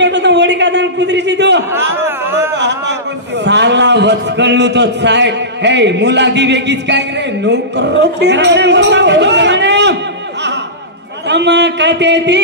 पेटो तो वोडी का दान कुदरीची तो साला वचकळलो तो साय हे मुला दी वेगीच काय रे नोकरो ते तमा कते ती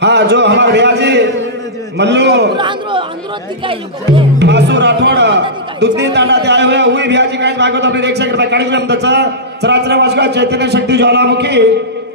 हाँ जो हमारे भैया जी मल्लू बासू राठौड़ दुधनी तांडा ते आए हुए हुई भैया जी काहीच भागवत आपले 100 रुपये कार्यक्रम त्याचा चराचर वाचगा चैतन्य शक्ती ज्वालामुखी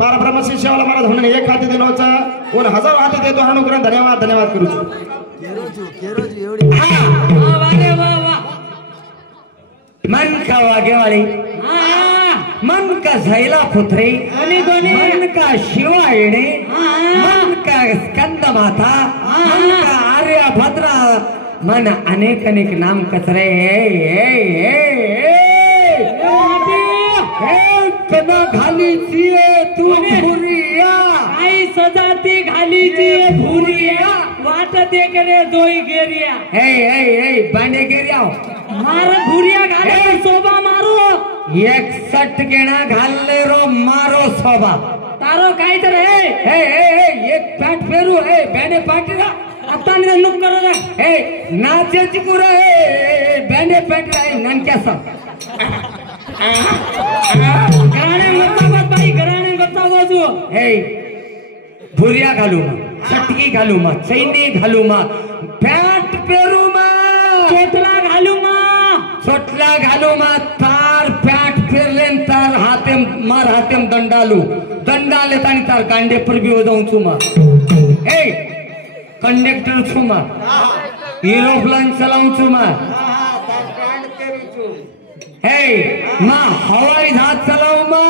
पार ब्रह्म शिष्याला महाराज म्हणून एक हाती दिनोचा और 1000 हाती देतो अनुग्रह धन्यवाद करू मन का वागेवाली मन का झैला पुत्रे मन का शिवा येणे मन का स्कंद माता मन का आर्यभद्रा मन अनेक नाम कचरे कना घालीची तू भुरिया आई सजाती घालीची भुरिया वाट देखरे दोई गेरिया हे बांडे गेरिया मार भुरिया घाले सोबा मारो 61 गेणा घालले रो मारो सोबा तारो काय तर हे एक पॅट फेरू हे बँडे पाटीला आता ने नुक करो ना हे नाचेची कुर हे बँडे पाटीला हे ननक्यासा घराणे मतावत बाई घराणे मतावजू हे भुरिया घालू मा चटकी घालू मा चैनी घालू मा पॅट पेरू मा चोटला घालू मा चोटला घालू मा तार पॅट फेरलेन तार हाते मार हातेम दंडालू दंडाले तानी तार गांडे पर भी जाऊं छुमा ए कंडक्टर छुमा एरोप्लेन चलाऊं छुमा ए मा हवाई जहाज चलाऊ मा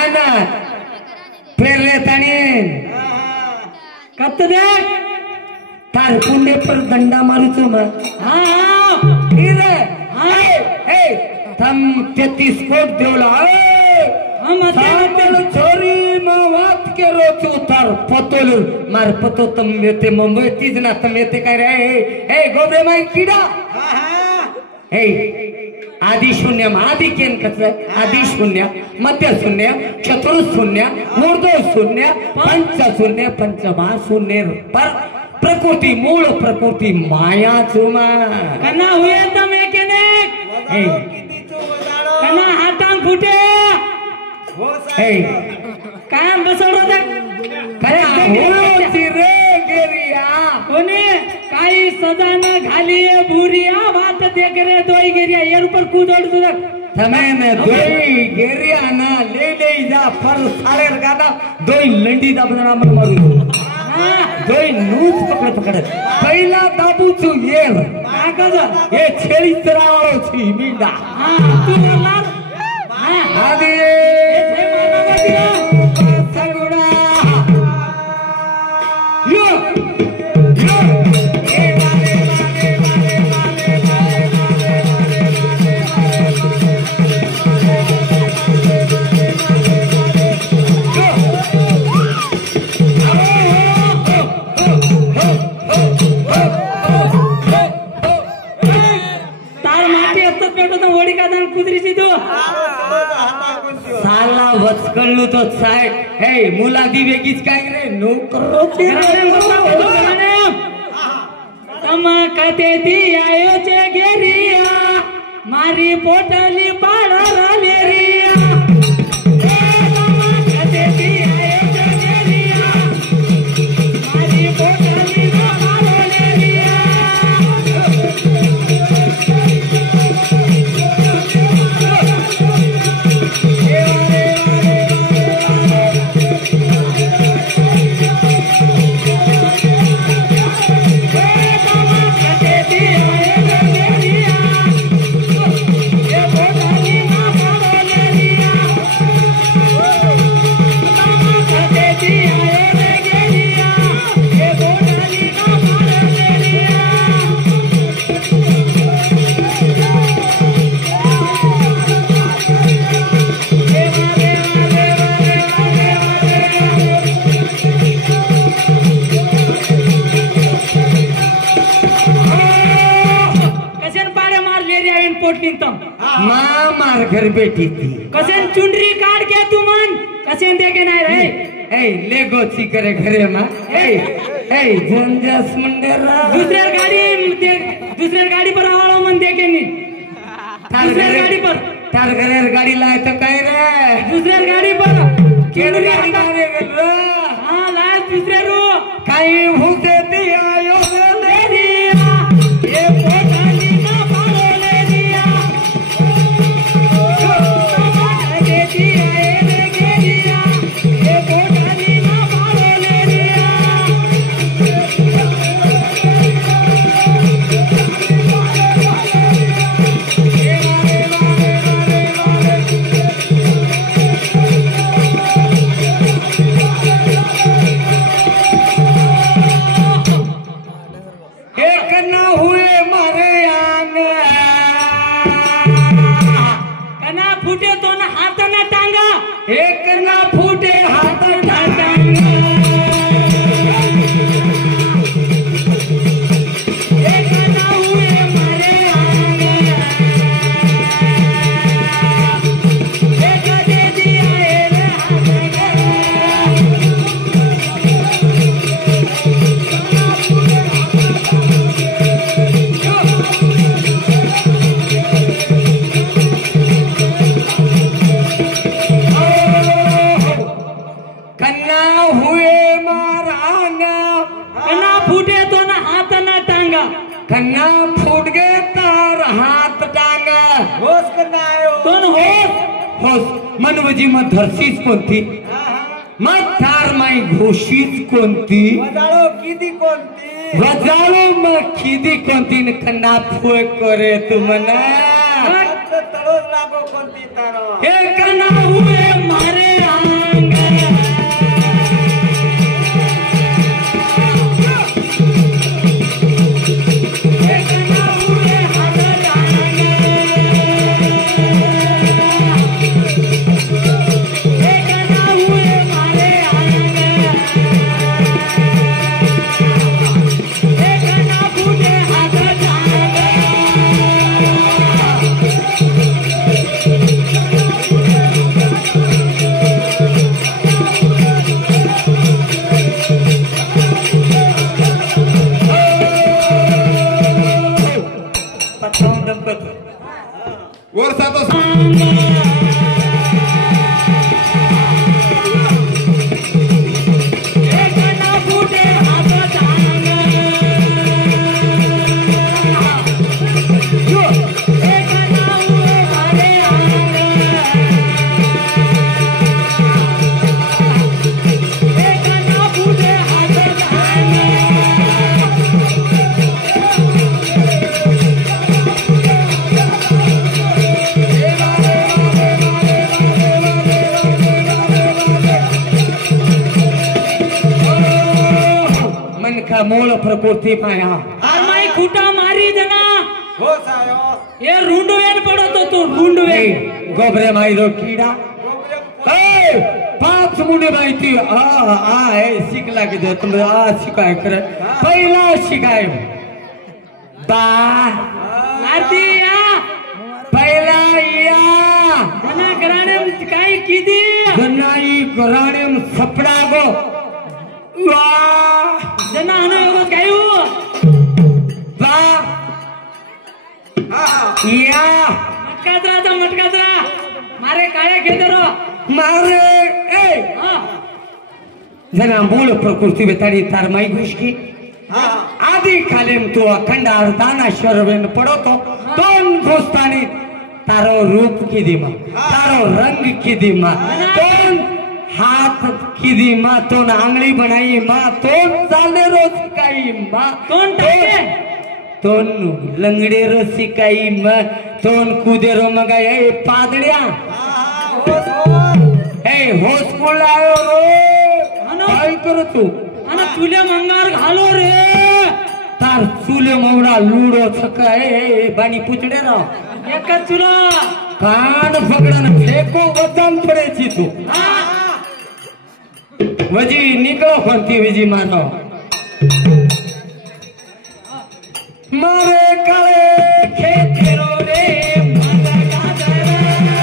आना फेरले तानी कत देख तार कुंडे पर दंडा मारू छुमा तम 33 कोट देवला छोरी मात के रोचू तार पतोलू मार पतो तम मेते मुंबई तीज ना तम मेते काय रे गोबरे माई कीड़ा आदि शून्य आदि केन कच आदि शून्य मध्य शून्य चतुर्थ शून्य मूर्ध शून्य पंच शून्य पंचमा शून्य पर प्रकृति मूल प्रकृति माया चुमा कना हुए तम एकेने कना हातांग फुटे काय बसवलं होतं काय होती रे गेरिया कोणी काही सजाना घाली भुरिया वाट देख रे दोई गेरिया एर पर कूदड़ तुझ समय में दोई गेरिया ना ले जा पर सारे गाना दोई लंडी दाबना मन मारू दोई नूच पकड़ पहिला दाबू छु ये कागज ये छेली तरावाळो छी मींडा तू मार आदि सगुणा यो तार माटी असत पेटो तो वोडी का दान कुदरीची तो साला वचकळलो तो साय हे मुला दी वेगीच काय रे नोकरो ते तमा कते ती आयो चे गेरिया मारी पोटली पाडा रालेरिया तमा कते ती आयो चे गेरिया मारी पोटली पाडा रालेरिया मार घर बेटी थी कसेन चुंडरी काढ के तू मन कसेन दे के नाही रे ए ले गोची करे घरे मा ए जंजस मंडेरा दुसऱ्या गाडी पर आवाळो मन दे के नी दुसऱ्या गाडी पर तार घरे गाडी लाय तो काय रे दुसऱ्या गाडी पर केन गाडी मारे गेल हां लाय दुसऱ्या रो काही होते ती आयो ले दिया ये पोटाली ना पालो ले दिया दे दिया ले दिया ये पोटाली ना पालो ले दिया एक ना हुए मारे आंगे कना फुटे तो ना हाथ ना टांगा एक ना फूटे हाथ टांगा एक ना हुए मारे आंगे एक दे दिया रे कन्ना हुए मारांगा कना फुटे तो ना हाथ ना टांगा कन्ना फूट गए तार हाथ टांगा होश करना आयो दोन होस होस मनवजी मग धरशीच कोणती मग तार माई घोषीच कोणती वजाळो किती कोणती वजाळो मग खिदी कोणती न कन्ना फुए करे तू मना तळोज लागो कोणती तारो हे कना हुए मारे आंगे हे कना हुए हाथ टांगे हे कना हुए मारे आंगे हे कना फुटे हाथ टांगे पताऊं दंपती वर्षा तो एक ना फुटे हाथ टांगे एक ना हुए मारे आंगे एक ना फुटे हाथ टांगे मन का मूल प्रकृति पाया आरमाई खूटा मारी देना होश आयो ये रुंडवेन पडो तो तू रुंडवे गोबरे माई दो कीड़ा ए पांच मुंडे माहिती शिकला की दो तुम शिकाय करे पहिला शिकाय बा आरती या पहिला या जना कराने काय किदी गनाई गराणे सपडा गो वा जना हने होगो काय हो बा या मटकाचरा मारे काळे घेदरो मारे ए हां जना मूळ प्रकृती बेताडी तार माई घुसकी आधी खालीम तो अखंड अर्धाना शरवेन पडतो दोन घोस्तानी तारो रूप किदीमा तारो रंग किदीमा दोन हाथ किदीमा तोन आंगली बनाई मा तोन चाले रोज काही मा कोण टाके तोन लंगडे रो सिकाई मा तोन कुदेरो मगा ए पादड्या ए होस कोलायो रो काय करतो आणि तुले मंगार घालो रे तार चुले मवडा लुडो छकाए बानी पुचडे रा एक चुला कान पकडन फेको बदम पडेची तू वजी निकलो कोणती विजी मानो मारे काळे खेतेरो रे माझा गाजरा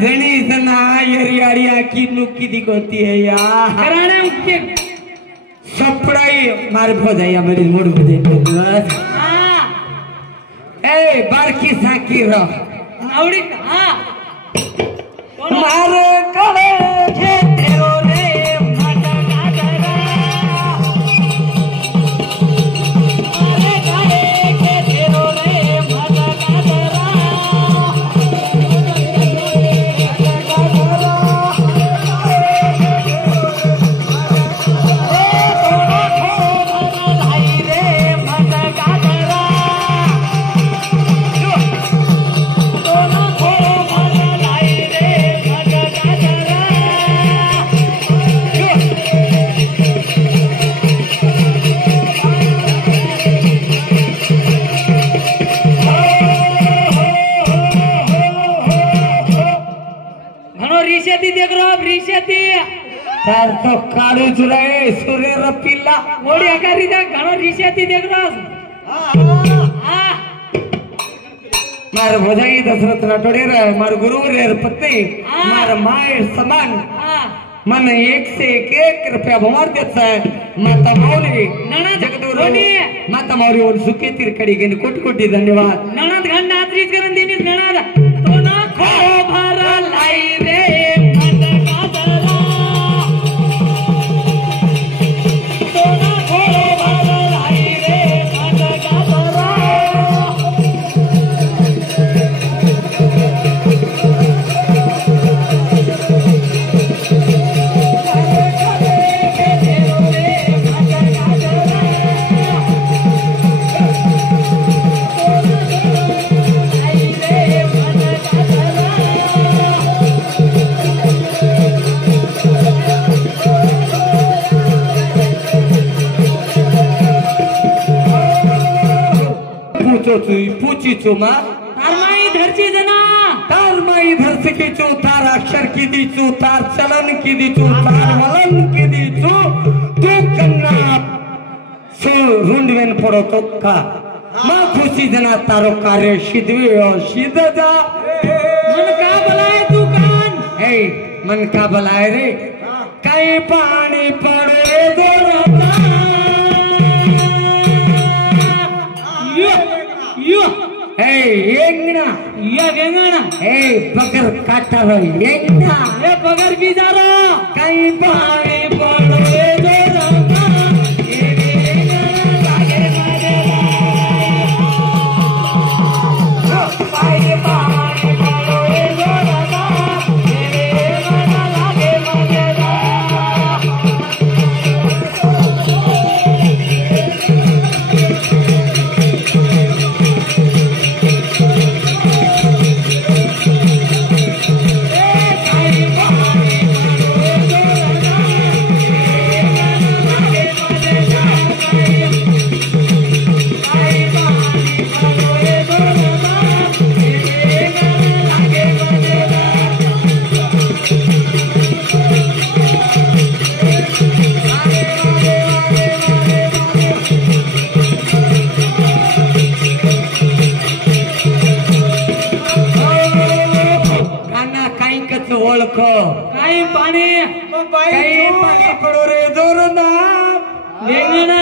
जणी जना यरियाड़ी आकी नुकी दिखोती है यार कराने उनके सपड़ाई मार भोजाया मेरी मोड़ भोजे बस हाँ ए बारकी साकी रह आवड़ी हाँ मारे कड़े खेतेरो रे मटका जरा मारे काले खेतेरो रे मटका जरा देख रहा रिशेती तार तो काळू जुराय सूर्य रपिला मोड़ी आकारी दा घणो रिशेती देख रहा हाँ मार भोजाई दशरथ राठोडे रे मार गुरु रे पत्नी मार माय समान हाँ मन एक से एक रुपया भमार देता है माता मौली ननद जगदूर कोणी माता मौली और सुखी तिरकड़ी के कोटी कोटी धन्यवाद ननद घंड आत्रीच करून देनीस ननद तो ना खो भरा लाई रे मटका जरा तो ना खो भरा लाई रे मटका जरा पूछी चुमा तारमाई धरची जना तार माई धरती की चू तार अक्षर की दी चू तार चलन की दी चू तार वलन की दी चू तू कन्ना सो रुंडवेन पड़ो तो का माँ खुशी जना तारो कार्य सिद्धवे और सिद्ध जा मन का बलाए तू कान ए मन का बलाए रे कई पानी पड़े दोरता यो ए येंगना या गेंगना ए बगर काटा रो येंगना ये पगर बिजारो कई पानी पड़े दोरता ये येंगना लागे मजेला पाई पानी पड़े दोरता ये येंगना लागे मजेला काही पाणी पड़ो रे दोरना गेंगना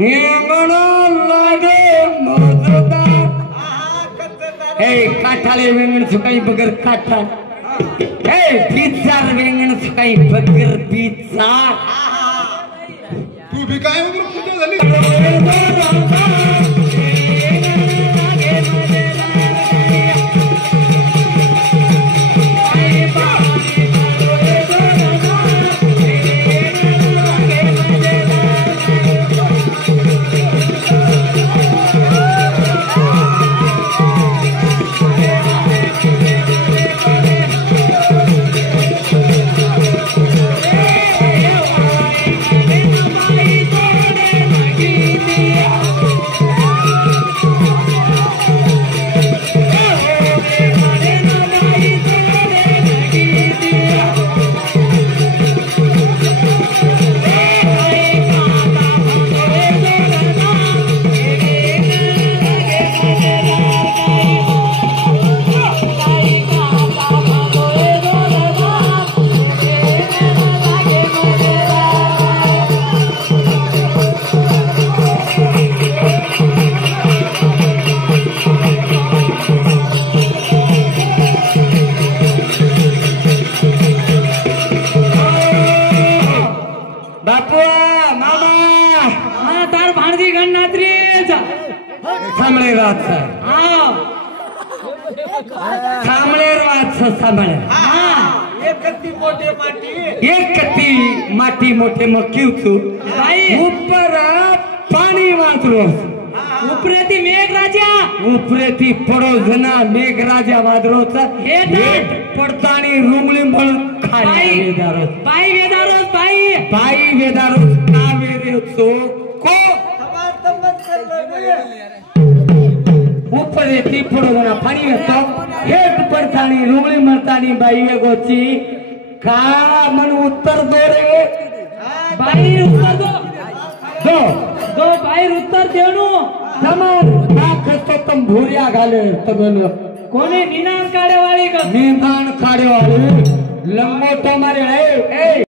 येंगना लागे मजेदार ए काठाले वेंगण सुकाई बगर काठा ए बीचार वेंगण सुकाई बगर बीचार तू भी काय वगैरे कुठे झाली मामा हा तार भाणजी गणनात्री थांबळे रात हा थांबळे रात सांभाळे हा एक कत्ती माटी मोठे मक्कीवचू बाई ऊपर पाणी वाचलो उपरेती मेघराजा उपरेती पडोजना मेघराजा वादरोचा हेट पडतानी रुंगली म्हणून खाली बाई वेदारोस बाई वेदारोस बाई बाई वेदारोस कावेरे को उपरेती पडोजना पाणी येतो हेट पडतानी रुंगली म्हणतानी बाई वेगोची का मन उत्तर दो रे बाई उत्तर दो दो दो बाई उत्तर देणू समान नाखस्तो तम भूरिया घाले तगन कोणी निनान काढेवाळी का निदान काढेवाळी लंगोटो मारे ए